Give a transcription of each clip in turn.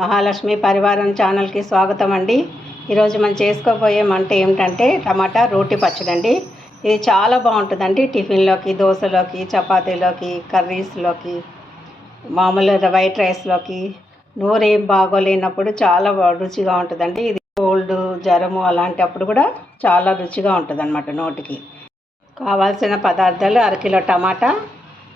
మహాలక్ష్మి పరివారం ఛానల్కి స్వాగతం అండి ఈరోజు మనం చేసుకోబోయే మంట ఏమిటంటే టమాటా రోటి పచ్చడి అండి ఇది చాలా బాగుంటుందండి టిఫిన్లోకి దోశలోకి చపాతీలోకి కర్రీస్లోకి మామూలు వైట్ రైస్లోకి. నోరేం బాగోలేనప్పుడు చాలా రుచిగా ఉంటుందండి. ఇది కోల్డ్ జ్వరము అలాంటప్పుడు కూడా చాలా రుచిగా ఉంటుందన్నమాట నోటికి. కావాల్సిన పదార్థాలు అరకిలో టమాటా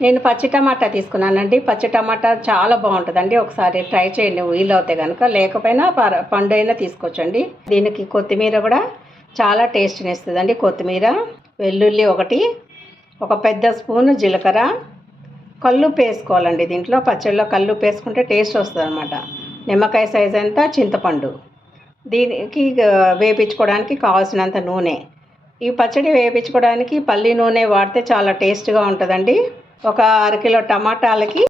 నేను పచ్చి టమాటా తీసుకున్నానండి. పచ్చి టమాటా చాలా బాగుంటుందండి. ఒకసారి ట్రై చేయండి. వీలవుతే కనుక లేకపోయినా పండు అయినా తీసుకోవచ్చండి. దీనికి కొత్తిమీర కూడా చాలా టేస్ట్ని ఇస్తుందండి. కొత్తిమీర వెల్లుల్లి ఒకటి ఒక పెద్ద స్పూన్ జీలకర్ర. కల్లుప్పు వేసుకోవాలండి దీంట్లో. పచ్చడిలో కల్లుప్పు వేసుకుంటే టేస్ట్ వస్తుంది అనమాట నిమ్మకాయ సైజ్ అంతా చింతపండు. దీనికి వేపించుకోవడానికి కావాల్సినంత నూనె. ఈ పచ్చడి వేపించుకోవడానికి పల్లి నూనె వాడితే చాలా టేస్ట్గా ఉంటుందండి. ఒక అరకిలో టమాటాలకి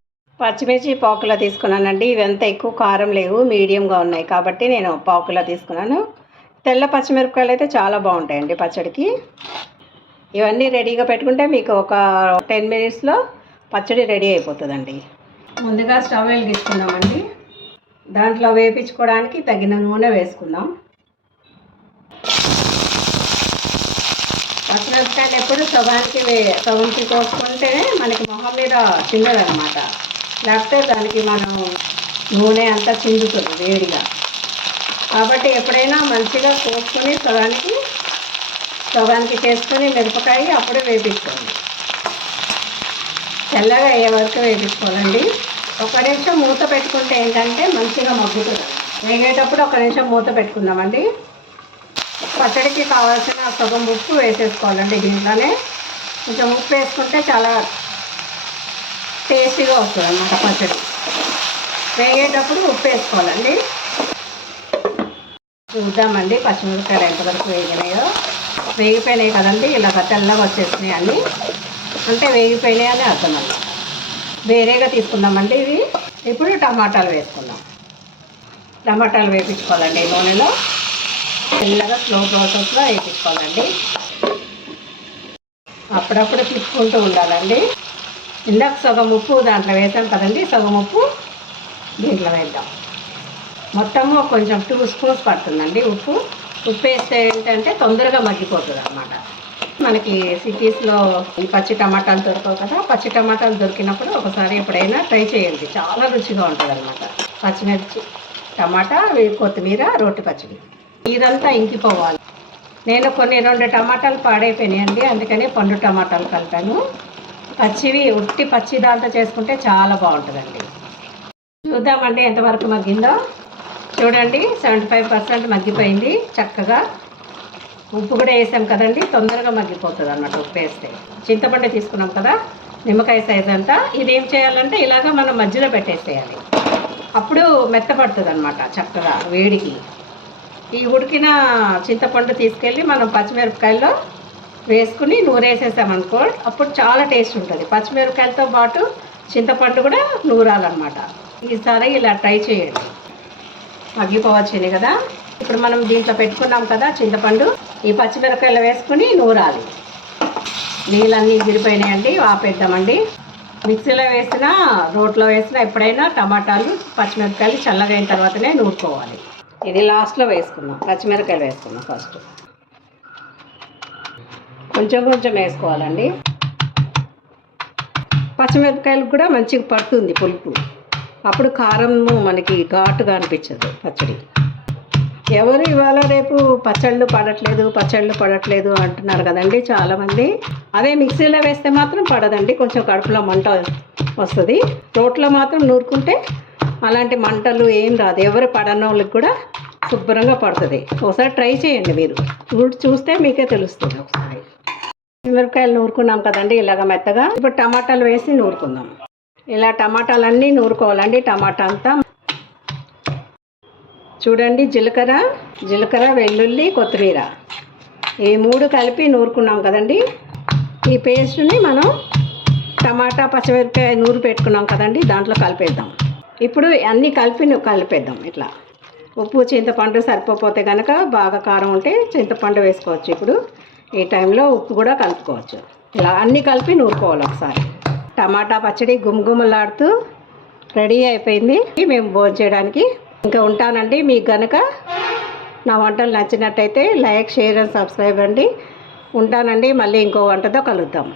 పచ్చిమిర్చి పావుకిలో తీసుకున్నానండి. ఇవంతా ఎక్కువ కారం లేవు మీడియంగా ఉన్నాయి కాబట్టి నేను పావుకిలో తీసుకున్నాను. తెల్ల పచ్చిమిరపకాయలు అయితే చాలా బాగుంటాయండి పచ్చడికి. ఇవన్నీ రెడీగా పెట్టుకుంటే మీకు ఒక టెన్ మినిట్స్లో పచ్చడి రెడీ అయిపోతుందండి. ముందుగా స్టవ్ వెలిగించుకుందామండి. దాంట్లో వేపించుకోవడానికి తగిన నూనె వేసుకుందాం. పచ్చిమిరపకాయలు ఎప్పుడు సగానికి వే సగంకి కోసుకుంటేనే మనకి మొహం మీద చిందదనమాట లేకపోతే దానికి మనం నూనె అంతా చిందుతుంది వేడిగా. కాబట్టి ఎప్పుడైనా మంచిగా కోసుకొని సగానికి సగానికి చేసుకుని మిరపకాయ అప్పుడే వేపించుకోండి. తెల్లగా అయ్యే వరకు వేపించుకోవాలండి. ఒక నిమిషం మూత పెట్టుకుంటే ఏంటంటే మంచిగా మగ్గుతుంది. వేగేటప్పుడు ఒక నిమిషం మూత పెట్టుకుందామండి. పచ్చడికి కావాల్సిన సగం ఉప్పు వేసేసుకోవాలండి దీంట్లోనే. కొంచెం ఉప్పు వేసుకుంటే చాలా టేస్టీగా వస్తుంది అన్నమాట పచ్చడి. వేగేటప్పుడు ఉప్పు వేసుకోవాలండి. చూద్దామండి పచ్చిమిరపకాయలు ఎంతవరకు వేగినాయో. వేగిపోయినాయి కదండి ఇలా తెల్లగా వచ్చేసినాయి అన్నీ. అంటే వేగిపోయినాయి అని అర్థం అండి వేరేగా తీసుకుందామండి ఇవి. ఇప్పుడు టమాటాలు వేసుకుందాం. టమాటాలు వేపించుకోవాలండి నూనెలో. మెల్లగా స్లో ప్రాసెస్లో వేయించుకోవాలండి అప్పుడప్పుడు తిప్పుకుంటూ ఉండాలండి. ఇందాక సగం ఉప్పు దాంట్లో వేసాం కదండి సగం ఉప్పు దీంట్లో వేద్దాం. మొత్తము కొంచెం టూ స్పూన్స్ పడుతుందండి ఉప్పు. ఉప్పు వేస్తే ఏంటంటే తొందరగా మగ్గిపోతుంది అనమాట మనకి సిటీస్లో ఈ పచ్చి టమాటాలు దొరకవు కదా పచ్చి టమాటాలు దొరికినప్పుడు ఒకసారి ఎప్పుడైనా ట్రై చేయండి. చాలా రుచిగా ఉంటుంది అనమాట పచ్చిమిర్చి టమాటా కొత్తిమీర రోటి పచ్చడి. ఇదంతా ఇంకిపోవాలి. నేను కొన్ని రెండు టమాటాలు పాడైపోయినాయండి అందుకని పండు టమాటాలు కలిపాను. పచ్చివి ఉట్టి పచ్చి దాంతో చేసుకుంటే చాలా బాగుంటుందండి. చూద్దామండి ఎంతవరకు మగ్గిందో. చూడండి సెవెంటీ ఫైవ్ పర్సెంట్ మగ్గిపోయింది చక్కగా. ఉప్పు కూడా వేసాం కదండి తొందరగా మగ్గిపోతుంది అన్నమాట ఉప్పు వేస్తే. చింతపండు తీసుకున్నాం కదా నిమ్మకాయ సైజ్ అంతా. ఇది ఏం చేయాలంటే ఇలాగ మనం మధ్యలో పెట్టేసేయాలి. అప్పుడు మెత్తపడుతుంది అనమాట చక్కగా వేడికి. ఈ ఉడికిన చింతపండు తీసుకెళ్ళి మనం పచ్చిమిరపకాయల్లో వేసుకుని నూరేసేసామనుకో అప్పుడు చాలా టేస్ట్ ఉంటుంది. పచ్చిమిరపకాయలతో పాటు చింతపండు కూడా నూరాలన్నమాట. ఈసారి ఇలా ట్రై చేయండి. మగ్గిపోవచ్చింది కదా. ఇప్పుడు మనం దీంట్లో పెట్టుకున్నాం కదా చింతపండు ఈ పచ్చిమిరపకాయలు వేసుకుని నూరాలి. నీళ్ళన్నీ విరిపోయినాయండి ఆపేద్దామండి. మిక్సీలో వేసినా రోట్లో వేసినా ఎప్పుడైనా టమాటాలు పచ్చిమిరపకాయలు చల్లగా అయిన తర్వాతనే నూరుకోవాలి. ఇది లాస్ట్లో వేసుకున్నాం పచ్చిమిరపకాయలు వేసుకున్నాం ఫస్ట్. కొంచెం కొంచెం వేసుకోవాలండి. పచ్చిమిరపకాయలు కూడా మంచిగా పడుతుంది పులుపు. అప్పుడు కారం మనకి ఘాటుగా అనిపించదు పచ్చడి. ఎవరు ఇవాళ రేపు పచ్చళ్ళు పడట్లేదు పచ్చళ్ళు పడట్లేదు అంటున్నారు కదండి చాలామంది. అదే మిక్సీలో వేస్తే మాత్రం పడదండి కొంచెం కడుపులో మంట వస్తుంది. రోట్లో మాత్రం నూరుకుంటే అలాంటి మంటలు ఏం రాదు. ఎవరు పడని వాళ్ళకి కూడా శుభ్రంగా పడుతుంది. ఒకసారి ట్రై చేయండి మీరు. చూస్తే మీకే తెలుస్తుంది ఒకసారి. మిరపకాయలు నూరుకున్నాం కదండి ఇలాగ మెత్తగా. ఇప్పుడు టమాటాలు వేసి నూరుకుందాం. ఇలా టమాటాలన్నీ నూరుకోవాలండి టమాటా అంతా. చూడండి జీలకర్ర జీలకర్ర వెల్లుల్లి కొత్తిమీర. ఈ మూడు కలిపి నూరుకున్నాం కదండి. ఈ పేస్ట్ని మనం టమాటా పచ్చిమిరపకాయ నూరు పెట్టుకున్నాం కదండి దాంట్లో కలిపేద్దాం. ఇప్పుడు అన్నీ కలిపి కలిపేద్దాం ఇట్లా. ఉప్పు చింతపండు సరిపోతే కనుక బాగా కారం ఉంటే చింతపండు వేసుకోవచ్చు. ఇప్పుడు ఈ టైంలో ఉప్పు కూడా కలుపుకోవచ్చు. ఇలా అన్నీ కలిపి నూరుకోవాలి ఒకసారి. టమాటా పచ్చడి గుమగుమలాడుతూ రెడీ అయిపోయింది. మేము భోజనం చేయడానికి ఇంకా ఉంటానండి. మీకు కనుక నా వంటలు నచ్చినట్టయితే లైక్ షేర్ అండ్ సబ్స్క్రైబ్ అండి. ఉంటానండి. మళ్ళీ ఇంకో వంటతో కలుద్దాం.